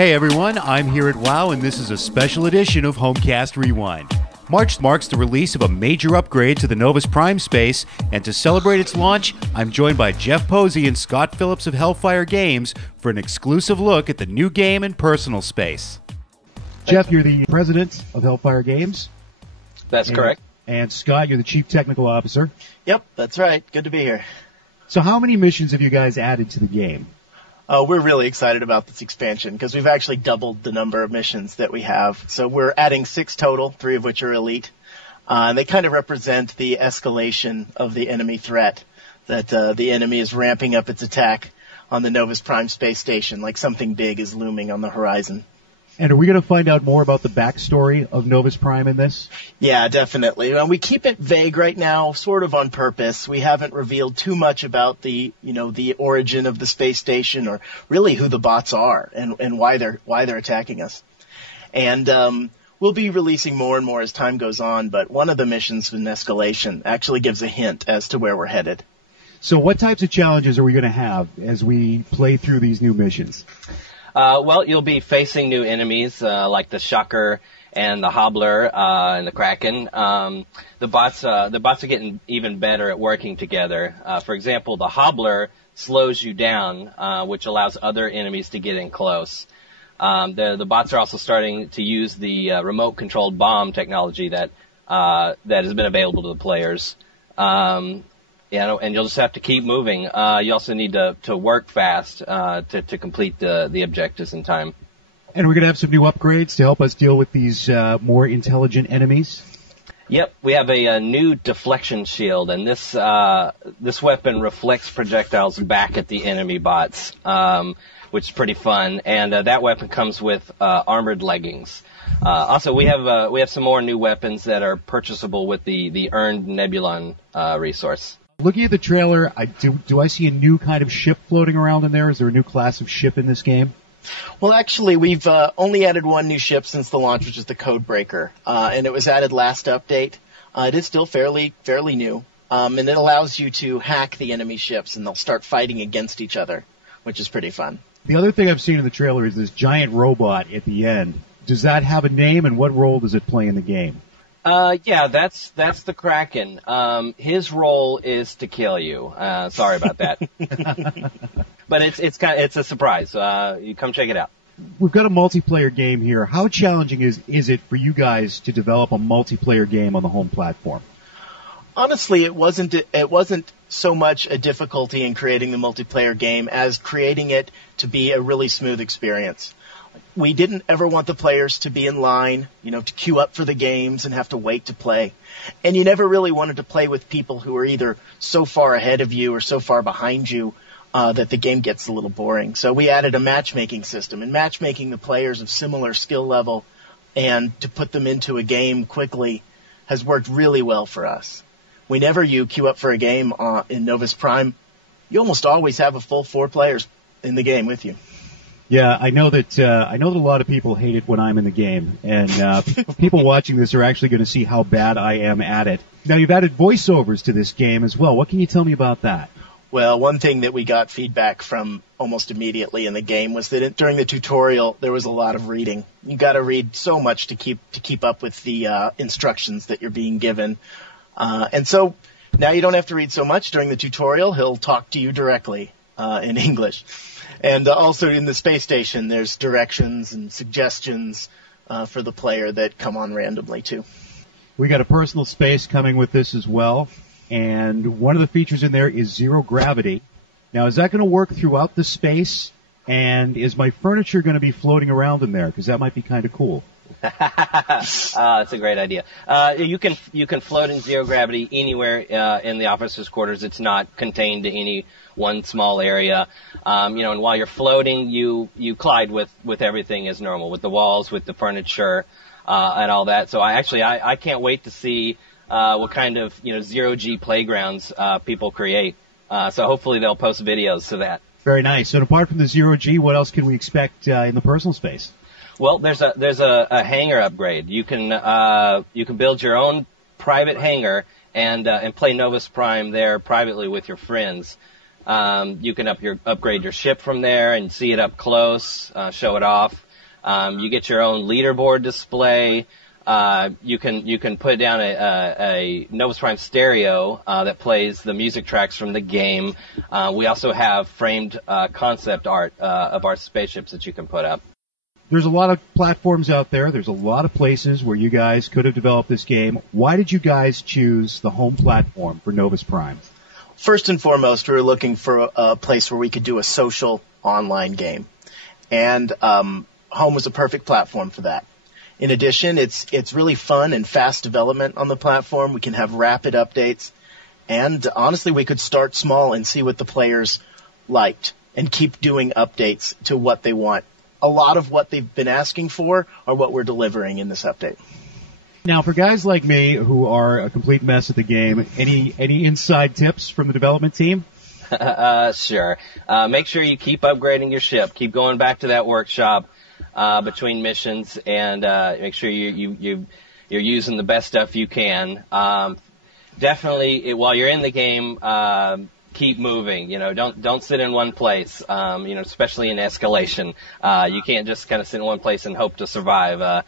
Hey everyone, I'm here at WoW and this is a special edition of Homecast Rewind. March marks the release of a major upgrade to the Novus Prime space, and to celebrate its launch, I'm joined by Jeff Posey and Scott Phillips of Hellfire Games for an exclusive look at the new game and personal space. Jeff, you're the president of Hellfire Games. That's correct. And Scott, you're the chief technical officer. Yep, that's right. Good to be here. So how many missions have you guys added to the game? We're really excited about this expansion because we've actually doubled the number of missions that we have. So we're adding 6 total, 3 of which are elite. And they kind of represent the escalation of the enemy threat, that the enemy is ramping up its attack on the Novus Prime space station, like something big is looming on the horizon. And are we going to find out more about the backstory of Novus Prime in this? Yeah, definitely. We keep it vague right now, sort of on purpose. We haven't revealed too much about the origin of the space station, or really who the bots are and why they're attacking us. And we'll be releasing more and more as time goes on, but one of the missions in Escalation actually gives a hint as to where we're headed. So what types of challenges are we going to have as we play through these new missions? Well, you'll be facing new enemies like the Shocker and the Hobbler and the Kraken. The bots are getting even better at working together. For example, the Hobbler slows you down, which allows other enemies to get in close. The bots are also starting to use the remote-controlled bomb technology that has been available to the players. And you'll just have to keep moving. You also need to work fast to complete the objectives in time. And we're going to have some new upgrades to help us deal with these more intelligent enemies? Yep, we have a new deflection shield, and this weapon reflects projectiles back at the enemy bots, which is pretty fun. And that weapon comes with armored leggings. Also, we have some more new weapons that are purchasable with the earned Nebulon resource. Looking at the trailer, do I see a new kind of ship floating around in there? Is there a new class of ship in this game? Well, actually, we've only added one new ship since the launch, which is the Codebreaker, and it was added last update. It is still fairly new, and it allows you to hack the enemy ships, and they'll start fighting against each other, which is pretty fun. The other thing I've seen in the trailer is this giant robot at the end. Does that have a name, and what role does it play in the game? Yeah, that's the Kraken. His role is to kill you. Sorry about that. But it's a surprise. You come check it out. We've got a multiplayer game here. How challenging is it for you guys to develop a multiplayer game on the home platform? Honestly, it wasn't so much a difficulty in creating the multiplayer game as creating it to be a really smooth experience. We didn't ever want the players to be in line, to queue up for the games and have to wait to play. And you never really wanted to play with people who are either so far ahead of you or so far behind you that the game gets a little boring. So we added a matchmaking system, and matchmaking the players of similar skill level and to put them into a game quickly has worked really well for us. Whenever you queue up for a game in Novus Prime, you almost always have a full 4 players in the game with you. Yeah, I know that a lot of people hate it when I'm in the game, and people watching this are actually going to see how bad I am at it. Now, you've added voiceovers to this game as well. What can you tell me about that? Well, one thing that we got feedback from almost immediately in the game was that during the tutorial there was a lot of reading. You got to read so much to keep up with the instructions that you're being given, and so now you don't have to read so much during the tutorial. He'll talk to you directly in English. And also in the space station, there's directions and suggestions for the player that come on randomly, too. We got a personal space coming with this as well, and one of the features in there is zero gravity. Now, is that going to work throughout the space, and is my furniture going to be floating around in there? Because that might be kind of cool. That's a great idea. You can float in zero gravity anywhere in the officers' quarters. It's not contained to any one small area. And while you're floating, you collide with everything as normal, with the walls, with the furniture, and all that. So I can't wait to see what kind of zero G playgrounds people create. So hopefully they'll post videos to that. Very nice. And apart from the zero G, what else can we expect in the personal space? Well, there's a hangar upgrade. You can build your own private hangar and play Novus Prime there privately with your friends. You can upgrade your ship from there and see it up close, show it off. You get your own leaderboard display. You can put down a Novus Prime stereo that plays the music tracks from the game. We also have framed concept art of our spaceships that you can put up. There's a lot of platforms out there. There's a lot of places where you guys could have developed this game. Why did you guys choose the home platform for Novus Prime? First and foremost, we were looking for a place where we could do a social online game. And home was a perfect platform for that. In addition, it's really fun and fast development on the platform. We can have rapid updates. And honestly, we could start small and see what the players liked and keep doing updates to what they want. A lot of what they've been asking for are what we're delivering in this update. Now, for guys like me who are a complete mess at the game, any inside tips from the development team? Sure. Make sure you keep upgrading your ship. Keep going back to that workshop between missions, and make sure you're using the best stuff you can. Definitely, while you're in the game, keep moving. Don't sit in one place. Especially in Escalation, you can't just kind of sit in one place and hope to survive.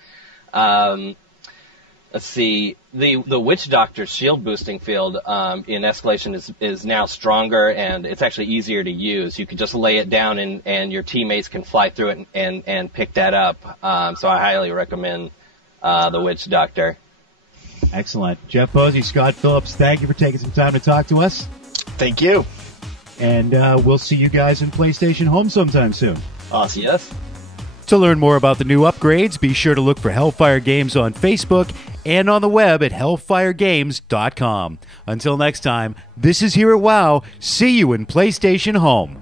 Let's see. The Witch Doctor's shield boosting field in Escalation is now stronger, and it's actually easier to use. You can just lay it down, and your teammates can fly through it and pick that up. So I highly recommend the Witch Doctor. Excellent. Jeff Posey, Scott Phillips, thank you for taking some time to talk to us. Thank you. And we'll see you guys in PlayStation Home sometime soon. Awesome. Yes. To learn more about the new upgrades, be sure to look for Hellfire Games on Facebook and on the web at hellfiregames.com. Until next time, this is Here at WoW. See you in PlayStation Home.